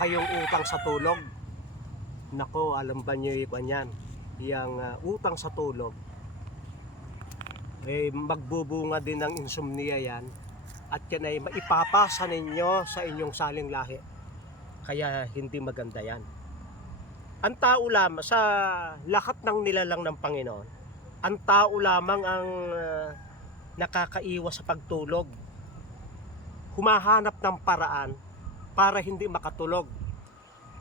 kayong utang sa tulog? Nako, alam ba nyo yung yan? Yang utang sa tulog, magbubunga din ng insomnia yan. At yan ay maipapasa ninyo sa inyong saling lahi. Kaya hindi maganda yan. Ang tao lamang, sa lahat ng nilalang ng Panginoon, ang tao lamang ang nakakaiwas sa pagtulog. Humahanap ng paraan para hindi makatulog.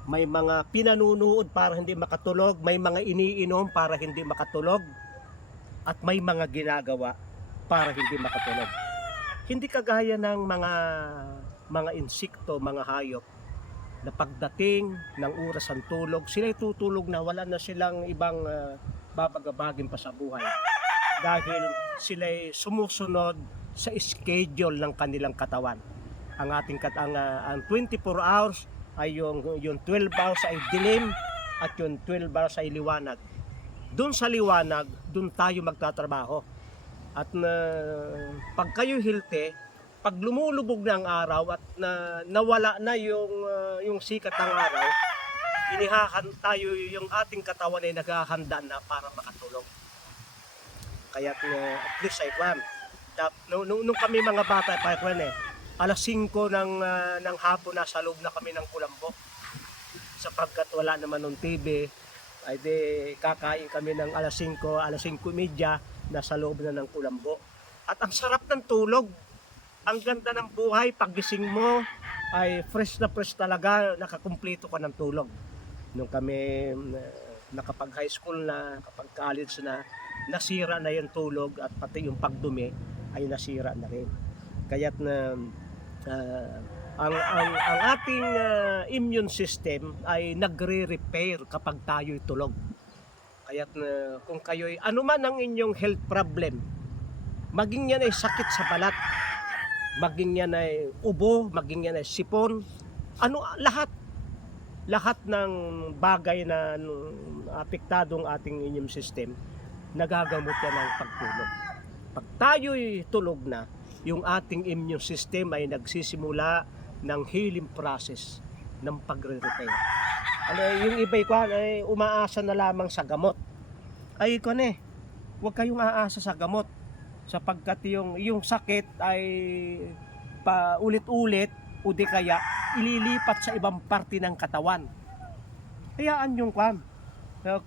May mga pinanunood para hindi makatulog, may mga iniinom para hindi makatulog, at may mga ginagawa para hindi makatulog. Hindi kagaya ng mga insekto, mga hayop, na pagdating ng oras ng tulog, sila'y tutulog na, wala na silang ibang babagabagin pa sa buhay. Dahil sila'y sumusunod sa schedule ng kanilang katawan. Ang 24 hours ay yung 12 hours ay dilim at yung 12 hours ay liwanag. Doon sa liwanag, doon tayo magtatrabaho. At pag kayo healthy, pag lumulubog na ang araw at nawala na yung sikat ng araw, tayo, yung ating katawan ay naghahanda na para makatulog. Kaya at least ay kwan. Nung kami mga bata, alas 5 ng hapon nasa loob na kami ng kulambo. Sapagkat wala naman ng TV, ay di kakain kami ng alas 5, alas 5:30, nasa loob na ng kulambo. At ang sarap ng tulog. Ang ganda ng buhay, paggising mo ay fresh na fresh talaga, nakakumpleto ka ng tulog. Nung kami nakapag high school na, kapag college na, nasira na yung tulog at pati yung pagdumi ay nasira na rin. Kaya't ang ating immune system ay nagre-repair kapag tayo'y tulog. Kaya't kung kayo'y anuman ang inyong health problem, maging yan ay sakit sa balat, maging yan ay ubo, maging yan ay sipon, lahat ng bagay na apektadong ating immune system, nagagamot yan ng pagtulog. Pag tayo'y tulog na, yung ating immune system ay nagsisimula ng healing process ng pagre-repair. Yung iba'y ay umaasa na lamang sa gamot. Ay huwag kayong aasa sa gamot, sapagkat yung sakit ay paulit-ulit o di kaya ililipat sa ibang parte ng katawan. Hayaan yung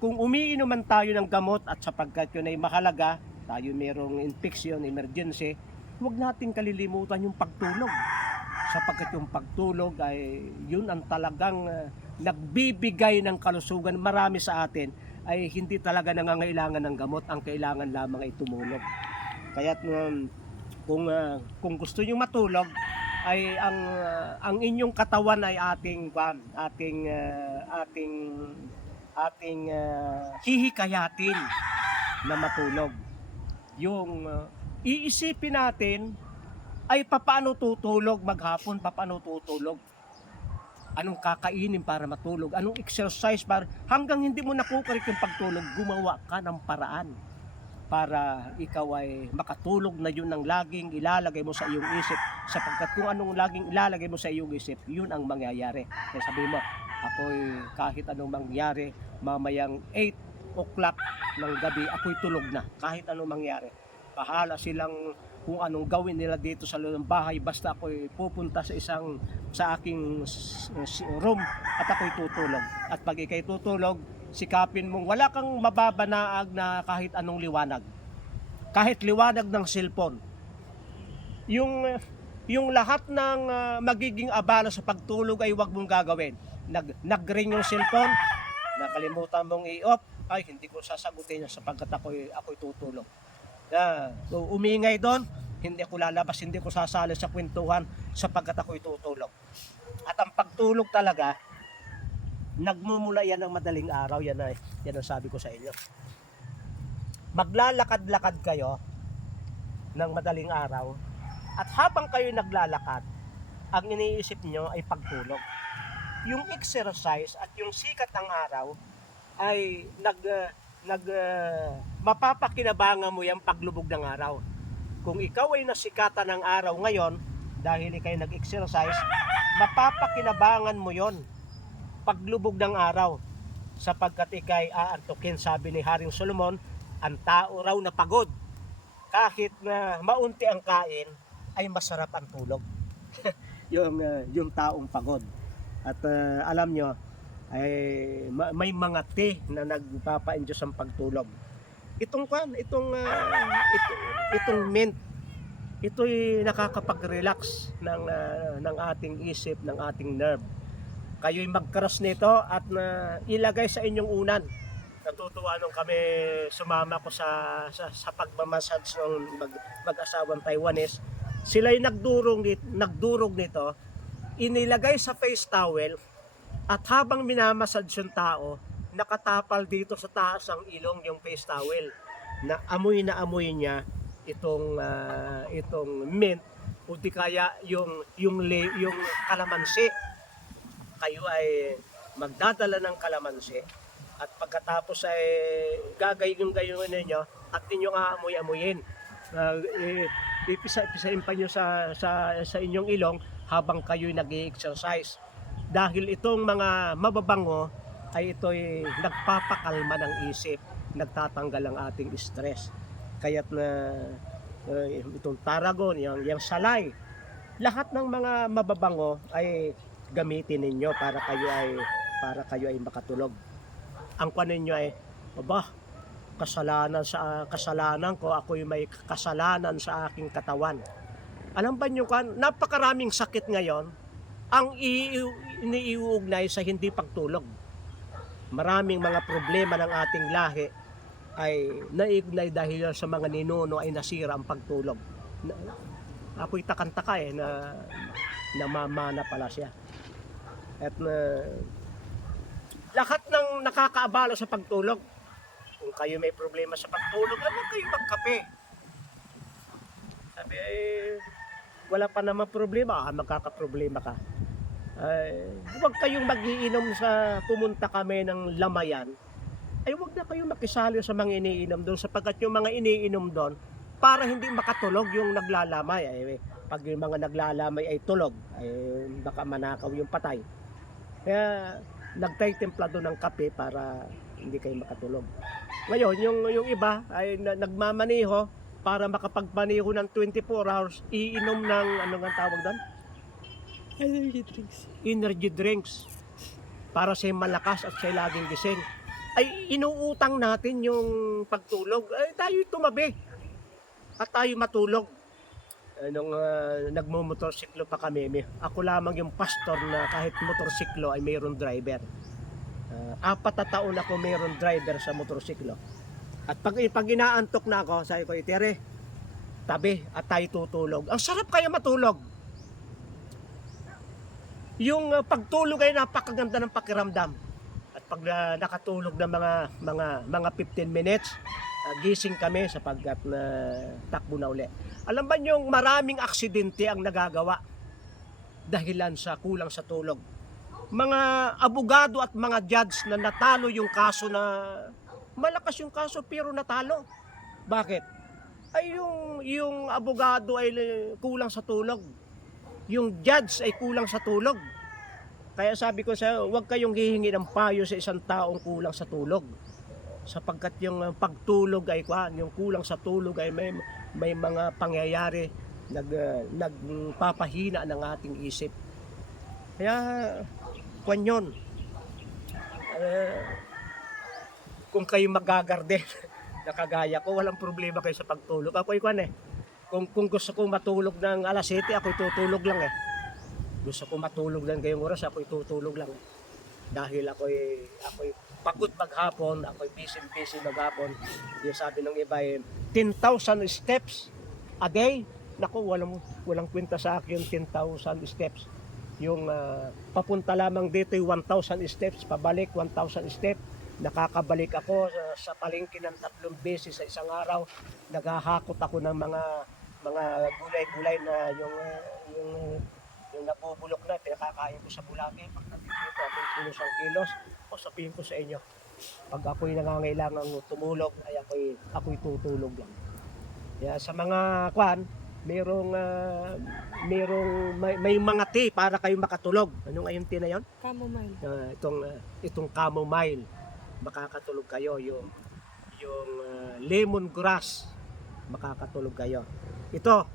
kung umiinom man tayo ng gamot at sapagkat yun ay mahalaga, tayo mayroong infection, emergency, huwag natin kalilimutan yung pagtulog. Sapagkat yung pagtulog ay yun ang talagang nagbibigay ng kalusugan. Marami sa atin ay hindi talaga nangangailangan ng gamot, ang kailangan lamang ay tumulog. Kaya kung gusto niyo matulog, ay ang inyong katawan ay ating hihikayatin na matulog. Yung iisipin natin ay paano tutulog maghapon, paano tutulog, anong kakainin para matulog, anong exercise para, hanggang hindi mo nakukurit yung pagtulog, gumawa ka ng paraan para ikaw ay makatulog na yun ang laging ilalagay mo sa iyong isip, sapagkat kung anong laging ilalagay mo sa iyong isip, yun ang mangyayari. Kaya sabihin mo, ako'y kahit anong mangyari, mamayang 8 o'clock ng gabi, ako'y tulog na, kahit anong mangyari. Bahala silang kung anong gawin nila dito sa loob ng bahay, basta ako'y pupunta sa aking room at ako'y tutulog. At pag ikay tutulog, sikapin mong wala kang mababanaag na kahit anong liwanag, kahit liwanag ng cellphone. Yung lahat ng magiging abala sa pagtulog ay huwag mong gagawin. Nag-ring yung cellphone, nakalimutan mong i-off, ay hindi ko sasagutin sapagkat ako'y tutulog. Umingay doon, hindi ako lalabas, hindi ko sasali sa kwentuhan sapagkat ako'y tutulog. At ang pagtulog talaga, nagmumula yan ng madaling araw, yan ang sabi ko sa inyo. Maglalakad-lakad kayo ng madaling araw, at habang kayo naglalakad, ang iniisip nyo ay pagtulog. Yung exercise at yung sikat ng araw ay mapapakinabangan mo yung paglubog ng araw. Kung ikaw ay nasikatan ng araw ngayon dahil ikay nag-exercise, mapapakinabangan mo yon paglubog ng araw, sapagkat ikay aantukin, sabi ni Haring Solomon, ang tao raw na pagod, kahit na maunti ang kain, ay masarap ang tulog. yung taong pagod. At alam nyo, ay may mga na nagpapa-induce ang pagtulog. Itong mint, ito'y nakakapag-relax ng ating isip, ng ating nerve. Kayo'y mag-cross nito at ilagay sa inyong unan. Natutuwa nung kami sumama ko sa pagmamassage ng mag-asawang Taiwanese. Sila'y nagdurog nito, inilagay sa face towel, at habang minamassage yung tao, nakatapal dito sa taas ang ilong yung face towel. Na amoy niya itong mint, o di kaya yung kalamansi. Kayo ay magdadala ng kalamansi, at pagkatapos ay gagayun ninyo at ninyong aamoy-amoyin. Ipisain pa nyo sa inyong ilong habang kayo'y nag-i-exercise. Dahil itong mga mababango ay ito'y nagpapakalma ng isip, nagtatanggal ang ating stress. Kaya't itong tarragon, yung salay, lahat ng mga mababango ay gamitin ninyo para kayo ay makatulog. Ang kunin niyo ay, kasalanan ko, ako'y may kasalanan sa aking katawan. Alam ba niyo napakaraming sakit ngayon ang iniiuugnay sa hindi pagtulog. Maraming mga problema ng ating lahi ay naiugnay dahil sa mga ninuno ay nasira ang pagtulog. Ako'y takantaka na namamana pala siya. At lahat ng nakakaabala sa pagtulog, kung kayo may problema sa pagtulog, huwag kayo magkape. Sabi, wala pa naman problema, magkakaproblema ka. Huwag kayong magiinom pumunta kami ng Lamayan, ay huwag na kayong makisali sa mga iniinom doon, sapagkat yung mga iniinom doon, para hindi makatulog yung naglalamay. Pag yung mga naglalamay ay tulog, ay baka manakaw yung patay. Kaya nagtitimpla doon ng kape para hindi kayo makatulog. Ngayon, yung iba ay nagmamaniho para makapagmaniho ng 24 hours, iinom ng, ano nga tawag doon? Energy drinks. Para siya malakas at siya laging gising. Ay inuutang natin yung pagtulog. Ay tayo tumabi at tayo matulog. Nung nagmumotorsiklo pa kami, ako lamang yung pastor na kahit motorsiklo ay mayroong driver. 4 na taon ako mayroong driver sa motorsiklo. At pag inaantok na ako, sabi ko, Tere, tabi at tayo tutulog. Ang sarap kaya matulog. Yung pagtulog ay napakaganda ng pakiramdam. At pag nakatulog ng mga 15 minutes, gising kami sapagkat takbo na uli. Alam ba niyong maraming aksidente ang nagagawa dahilan sa kulang sa tulog. Mga abogado at mga judge na natalo yung kaso, na malakas yung kaso pero natalo. Bakit? Ay yung abogado ay kulang sa tulog. Yung judge ay kulang sa tulog. Kaya sabi ko sa huwag kayong hihingi ng payo sa isang taong kulang sa tulog. Sapagkat yung pagtulog ay yung kulang sa tulog ay may mga pangyayari nagpapahina ng ating isip. Kaya yun, kung kayo magagarden nakagaya ko, walang problema kayo sa pagtulog. Ako'y kung gusto kong matulog ng alas 7, ako'y tutulog lang Gusto kong matulog ng gayong oras, ako'y tutulog lang Dahil ako'y pagod maghapon, ako'y busy maghapon. Yung sabi ng iba 10,000 steps a day. Naku, walang kwenta sa akin 10,000 steps. Yung papunta lamang dito 1,000 steps, pabalik 1,000 steps. Nakakabalik ako sa palengke ng 3 beses sa isang araw. Naghahakot ako ng mga gulay-gulay na yung nabubulok na, pinakakain ko sa bulate. Pag nandito ako kilos ang kilos, o sabihin ko sa inyo, pag ako'y nangangailangang tumulog, ay ako'y tutulog lang. Kaya sa mga may mga tea para kayo makatulog. Ano nga yung tea na yon? Chamomile. Itong chamomile, makakatulog kayo. Yung lemongrass, makakatulog kayo. Ito,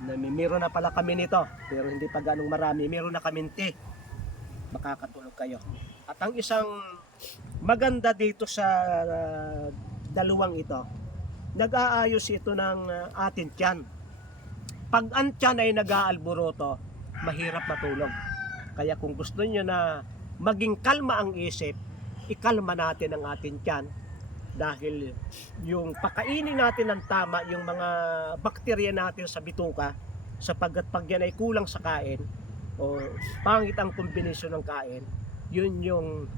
meron na pala kami nito, pero hindi pa ganong marami. Meron na kaming tea, makakatulog kayo. At ang isang maganda dito sa dalawang ito, nag-aayos ito ng atin tiyan. Pag ang tiyan ay nag-aalboroto, mahirap matulog. Kaya kung gusto niyo na maging kalma ang isip, ikalma natin ang atin tiyan. Dahil yung pakainin natin ng tama, yung mga bakterya natin sa bituka, sapagkat pag yan ay kulang sa kain, o pangit ang kombinasyon ng kain, yun yung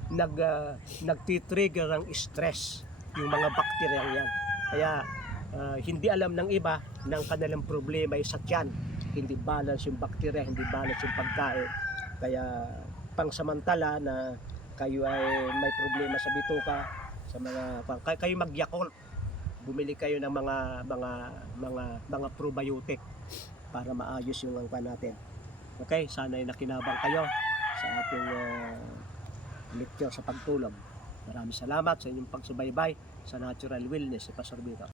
nagtitrigger ng stress, yung mga bakterya yan. Kaya hindi alam ng iba ng kanilang problema ay sa tiyan. Hindi balance yung bakterya, hindi balance yung pagkain. Kaya pangsamantala na kayo ay may problema sa bituka, sa mga kayo mag-Yakult, bumili kayo ng mga probiotic para maayos yung angka natin. Okay, sana ay nakinabang kayo sa ating lecture sa pagtulog. Maraming salamat sa inyong pagsubaybay sa Natural Wellness si Pastor Vito.